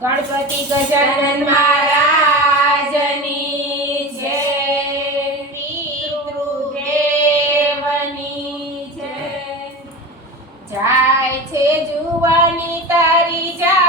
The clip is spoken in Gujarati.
ગણપતિ ગજાનન મહારાજની છે દેવની છે જાય છે જુવાની તારી જા